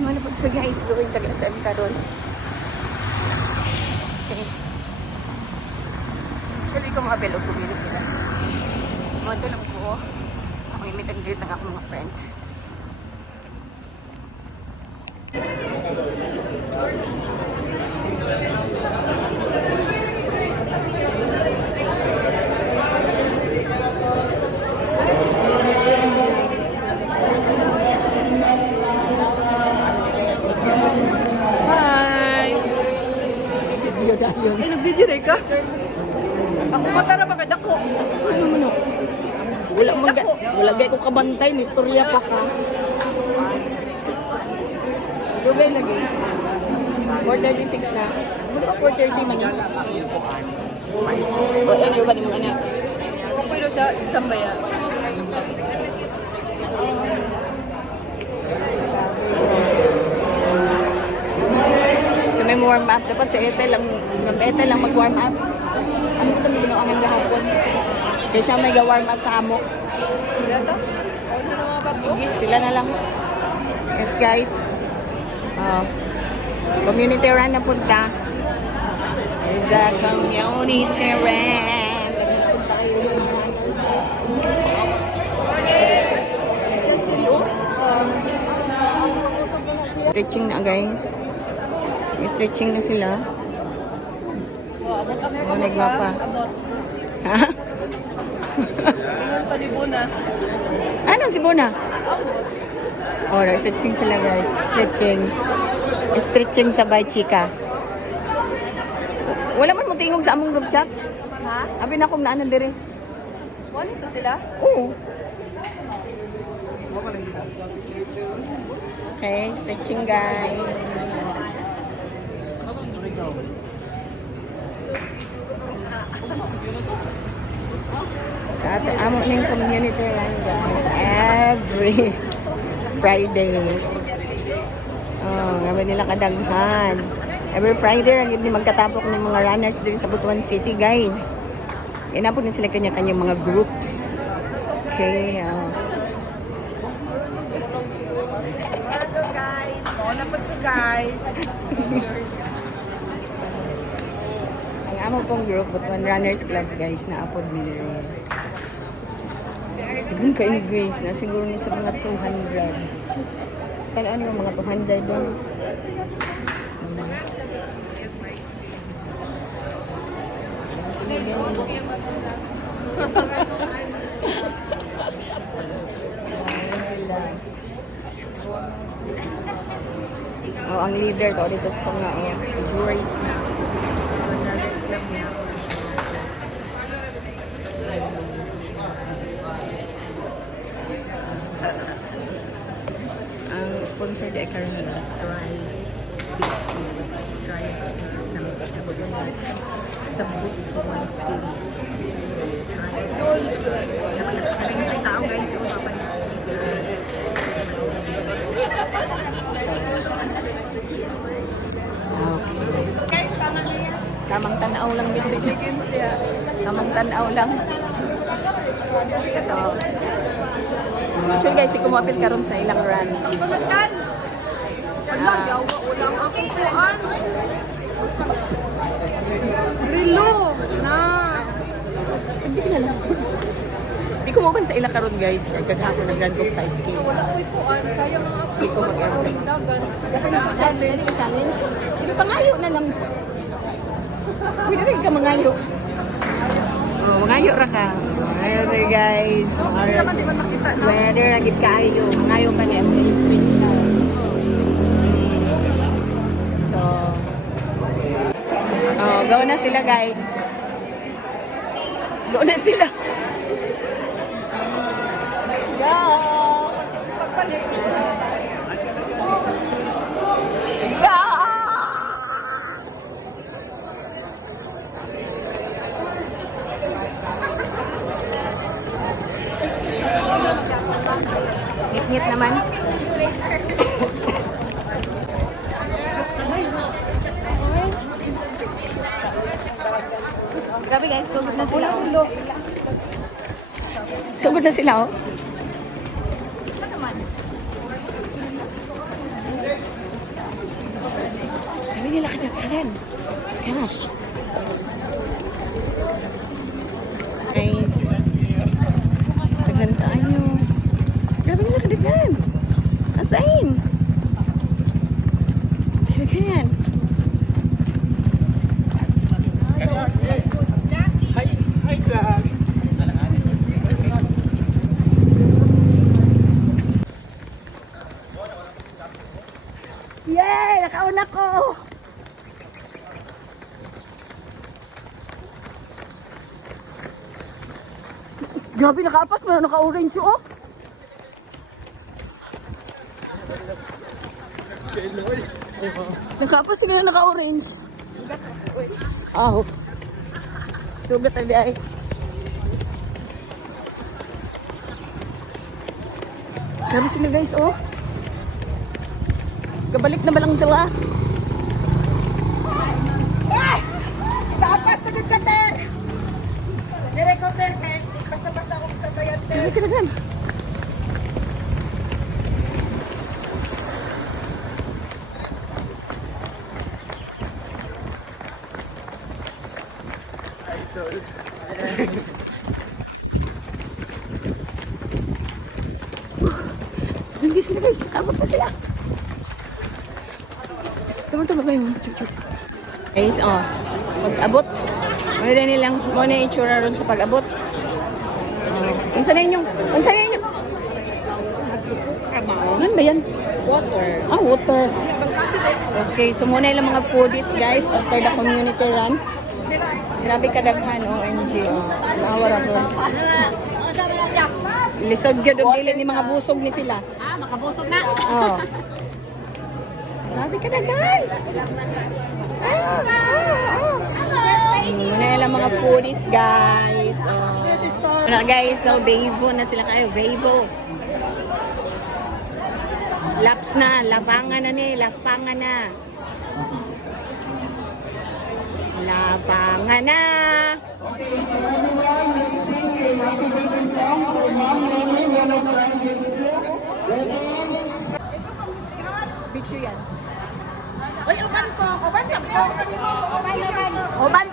Ano po ito guys, going taga SM karon. Okay. Actually ko mga belog bumili sila. Moto lang ko. Ako yung meet and greet ng ako mga friends. Ay, nag-video rin ka? Ako matara ba kada ko? Ano man ako? Wala gay ko kabantay, istorya pa ka. Dugay lagi. 4:36 na. Ano pa 4:30 man yun? O, ano ba naman anak? Kapoy daw siya, isang baya. So may warm up. Dapat sa Ethel lang mag-warm up. Ano ko ito may ang gahapon? Kaya siya may ga-warm up sa amok. Sila to? Ano na mga bago? Sila na lang. Yes guys. Community run na punta. There's a community run. Nagpunta kayo ng mga stretching na guys. May stretching na sila. Abot ako Oh, nagmapa. Abot. Ha? Tingnan pa ni Bona. Ano si Bona? Abot. Oh, stretching sila guys. Stretching. Stretching sabay chika. Wala man mo tingog sa among group chat. Ha? Abi na kung naanan dire. Ano to sila? Oo. Okay, stretching guys. Sa ato amo ning community run guys every Friday. Oh, ngayon nila kadaghan. Every Friday ang hindi magkatapok ng mga runners din sa Butuan City guys. Inapon din sila kanya-kanyang mga groups. Okay. Bona pa to guys. Ang amo pong group, Butuan Runners Club guys, naapod nila. Tigan kayo guys, na siguro na sa mga 200. Kaya ano yung mga 200 doon? Oh, ang leader to dito sa nga si Joyce. Ang sponsor di karon nila Try sa Butuan sa Butuan City. Maraming tao guys, so Guys, tama na yan. tamang tanaw lang din. Begins niya. Tamang tanaw lang. So guys, kumapit karon sa ilang run. Ang tunod yan. Wala, yawa. Walang ako kuhan. Rilo. Na. Hindi na lang. Di ko makan sa ilang karon guys. Kagahapon nag-run ko 5K. Wala ko kuhan. Sayang mga ako. Di ko mag-aral. Dagan. Challenge. Hindi pangayo na lang. Pwede rin ka mangayo. Oh, mangayo ra ka. Mangayo ra guys. Hindi naman di ba nakita na? Pwede ra gid kaayo. Mangayo ka niya. May screenshot. So, oh, go na sila guys. Go na sila. Go! Pagbalik. Go! Ngit-ngit naman. Grabe guys, sugod na sila. Sugod na sila oh. Karen. Gosh. Guys. Daghan tayo. Grabe nila kadaghan. Asain? Daghan. Hi, Clark. Yay! Nakauna ko! Grabe, nakaapas mo. Naka-orange oh. Nakaapas sila naka-orange. Oh. Sugat na di ay. Grabe sila guys oh. Kabalik na ba lang sila? Dapat na nagkater! Nirekoter kahit basta-basta akong sabayan. Grabe ka na gan. Hindi sila guys. Abot na sila. Tama ba yung chup-chup? Guys, oh. Pag-abot. Mayroon nilang muna yung itsura ron sa pag-abot. Unsa na inyong? Unsa na inyong? Ano ba yan? Water. Ah, water. Okay, so muna yung mga foodies guys after the community run. Grabe kadaghan, OMG. Nawara ko. Lisod yun, dili ni mga busog ni sila. Ah, makabusog na. Oh. Grabe kadaghan. Muna yung mga foodies guys. Oh. Na guys, so Bebo na sila kayo, Bebo. Laps na, lapangan na ni, lapangan na. Lapangan na. Video yan. Uy, uban ko. Uban ko. Uban.